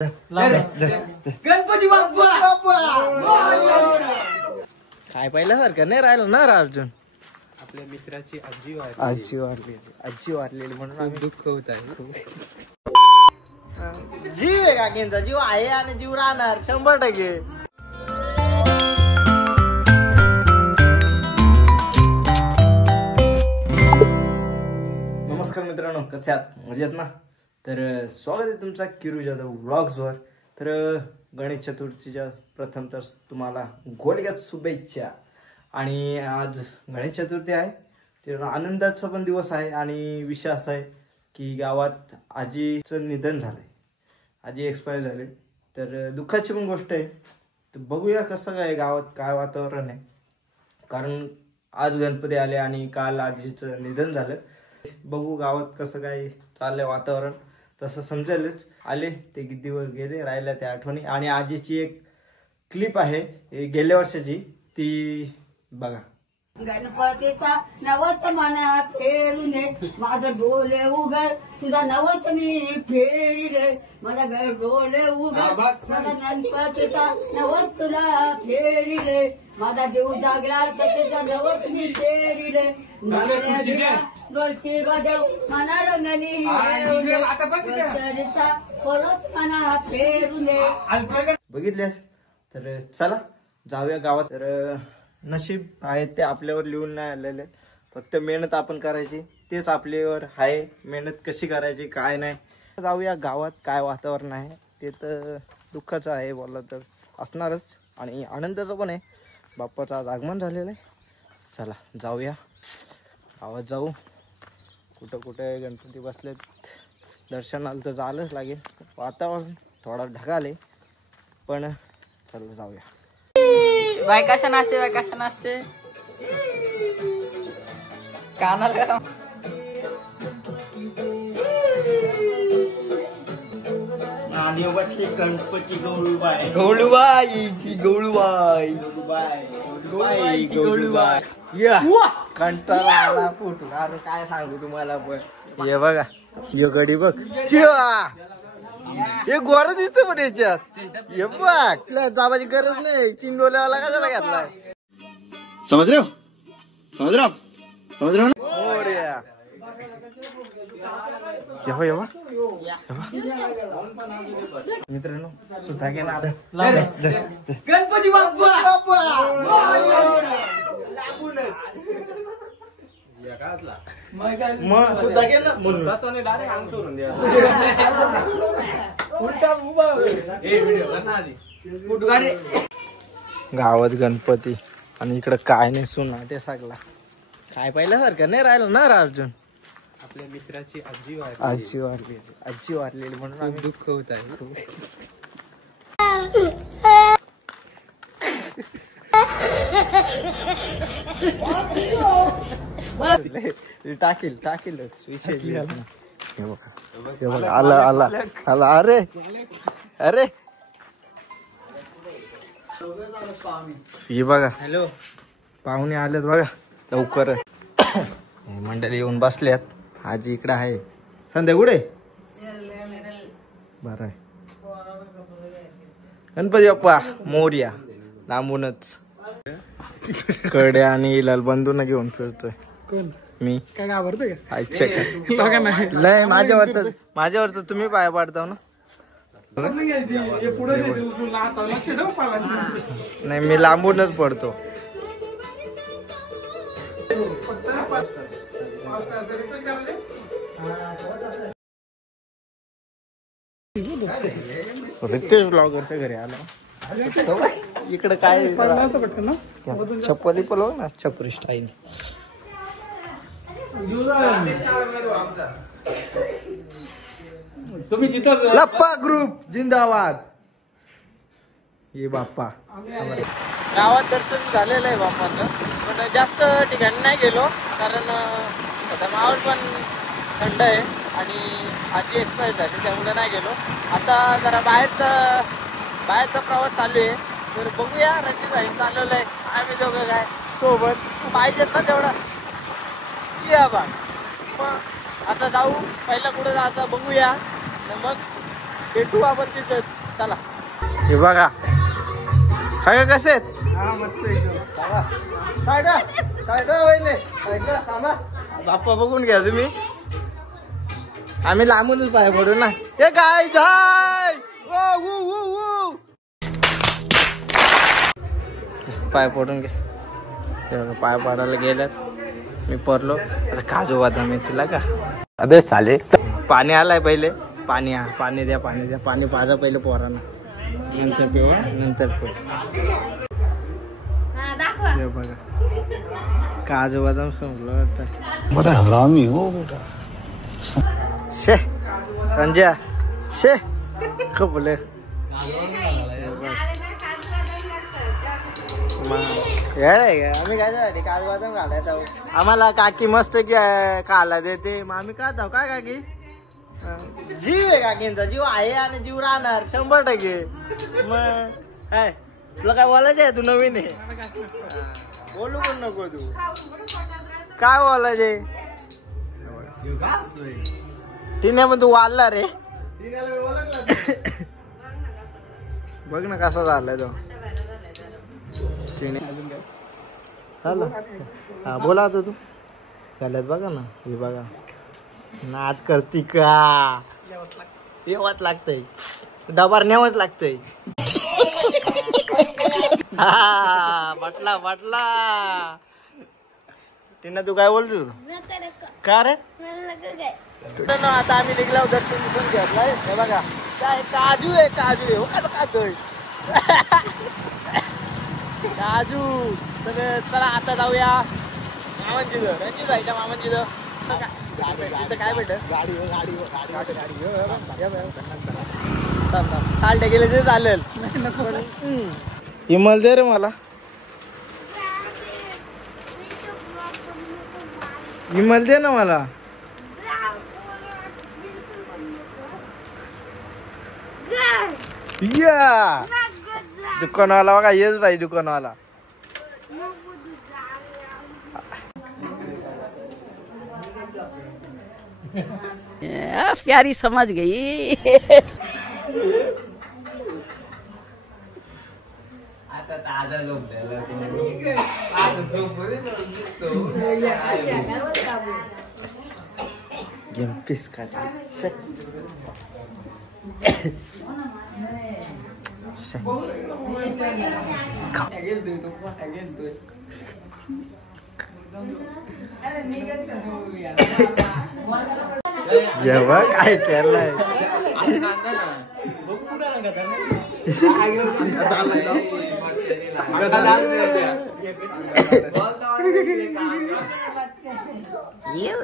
गणपती बाप्पा काय पहिल्यासारखं नाही राहिलं ना अर्जुन. आपल्या मित्राची आजी वारलेली म्हणून आम्ही दुःख होत आहे. जीव आहे काकींचा, जीव आहे आणि जीव राहणार 100%. नमस्कार मित्रांनो, कसे आहात? मजेत ना? तर स्वागत आहे तुमचा किरू जाधव व्लॉग्सवर. तर गणेश चतुर्थीच्या प्रथम तर तुम्हाला गोलग्या शुभेच्छा. आणि आज गणेश चतुर्थी आहे, तर आनंदाचा पण दिवस आहे. आणि विषय असा आहे की गावात आजीचं निधन झालंय, आजी एक्सपायर झाले. तर दुःखाची पण गोष्ट आहे. तर बघूया कसं काय गावात काय वातावरण आहे, कारण आज गणपती आले आणि काल आजीचं निधन झालं. बघू गावात कसं काय चाललंय वातावरण, तसं समजेलच. आले ते किती दिवस गेले, राहिल्या त्या आठवणी. आणि आजीची एक क्लिप आहे गेल्या वर्षाची, ती बघा. गणपतीचा नवस मना फेरुने माझं डोले उघड, तुझा नवस मी फेरिले माझा घर डोले उघड, माझा गणपतीचा नवस तुला फेरिले माझा देव जागला तर तुझा नवस मी फेरिले डोलची बजाव मना रंगणी गणपतीचा परत मना फेरुने. बघितल्यास तर चला जाऊया गावात. तर नशीब आहे ते आपल्यावर लिहून नाही आलेले, फक्त मेहनत आपण करायची, तेच आपल्यावर आहे. मेहनत कशी करायची काय नाही. जाऊया गावात, काय वातावरण आहे ते तर दुःखाचं आहे बोलला तर असणारच, आणि आनंदाचं पण आहे. बाप्पाचं आज आगमन झालेलं आहे. चला जाऊया गावात, जाऊ. कुठं कुठे गणपती बसलेत, दर्शनाला तर जायलाच लागेल. वातावरण थोडा ढगाले, पण चला जाऊया. बाय कशा नाचते, बाय कशा नाचते कानाला करा. आणि वाटले गणपती गौळूबाई, गौळूबाई की गौळूबाई, गौळूबाई गौळूबाई या कंटाळा आला फोटो. अरे काय सांगू तुम्हाला, पण हे बघा, हे गडी बघ, हे गोर दिसत पण याच्यात. हे बघ, जाबाची गरज नाही, 3 डोल्यावाला कशाला घेतलाय. समज रहे हो मोरया. मित्रांनो सुद्धा घे ना गणपती बाप्पा मग सुद्धा घे ना म्हणून गावात गणपती आणि इकडं काय नाही, सुनाटे सगळा. काय पहिल्यासारखं नाही राहिलं ना अर्जुन. आपल्या मित्राची आजी वारलेली म्हणून आम्ही दुःख होत आहे. टाकीलच विषय. हे बघा आला. अरे हे बघा, हॅलो, पाहुणे आलेत बघा लवकर. मंडळी येऊन बसल्यात. आजी इकडे आहे. संध्या कुठे? बरं आहे. गणपती बाप्पा मोरया. लांबूनच कडे आणि लाल बंधून घेऊन फिरतोय. कोण मी काय घाबरतोय का? आजच्या नाही, माझ्यावरच तुम्ही पाया पाडता ना. नाही, मी लांबूनच पडतो. रितेश ब्लॉगरच्या घरी आला. इकडे काय चप्पली पलव ना, छपरी स्टाईल. तुम्ही जिथं लप्पा ग्रुप जिंदाबाद. ये बाप्पा. गावात दर्शन झालेलं आहे बाप्पाचं, पण जास्त ठिकाणी नाही गेलो, कारण आता माहोल पण थंड आहे आणि आजी एक्सपायर झाली, त्यामुळे नाही गेलो. आता जरा बाहेरचा प्रवास चालू आहे. तर बघूया, रणजित भाई चालवलं आहे, आम्ही दोघं काय सोबत पाहिजेत ना तेवढं. या बा, मग आता जाऊ. पहिला कुठं जायचं बघूया, मग भेटू आपण तिथेच. चला. हे बघा काय कसे आहेत. साईडला बाप्पा बघून घ्या तुम्ही. आम्ही लांबूनच पाय पडू ना. हे काय जाय पाय पडून घे. पाय पडायला गेल्यात. मी पडलो. आता काजू बदाम येतील का. अबे साले पाणी आलाय पहिले. पाणी द्या पाणी पाजा पहिले पोरांना. नंतर पिऊ नंतर पिऊ. हे बघा काजू बदाम संपलं वाटतं. बड़ा हरामी हो बेटा. शे रंजा शे खपले. आम्ही काय काजू बदाम घालायत आहोत. आम्हाला काकी मस्त खायला देते. मग आम्ही खात आहोत. काय काकी जीव आहे. काकींचा जीव आहे आणि जीव राहणार 100%. मग काय तुला काय बोलायचं आहे. तू नवीन आहे. बोलू पण नको तू. काय बोलायचे. तिने पण तू वाढला रे. बघ ना कसा झालाय तो. हा बोला आता तू. झाल्यात बघा ना. हे बघा नाच करती का. येवाच लागतंय. डबार न्यावंच लागतंय. हा बटला तिनं तू काय बोलतो. का रे आता आम्ही निघला दर्शन घेतलाय. हे बघा काय काजू आहे. हो का खातोय काजू. तर चला आता जाऊया मामांची रणजित भाईच्या मामांची काय भेट. गाडी चालते गेले ते चालेल. हिमल दे रे मला. हिमल दे ना मला. या दुकानवाला बघा. येस भाई दुकानवाला. प्यारी समझ गई. पीस का जेव्हा काय केलंय. You.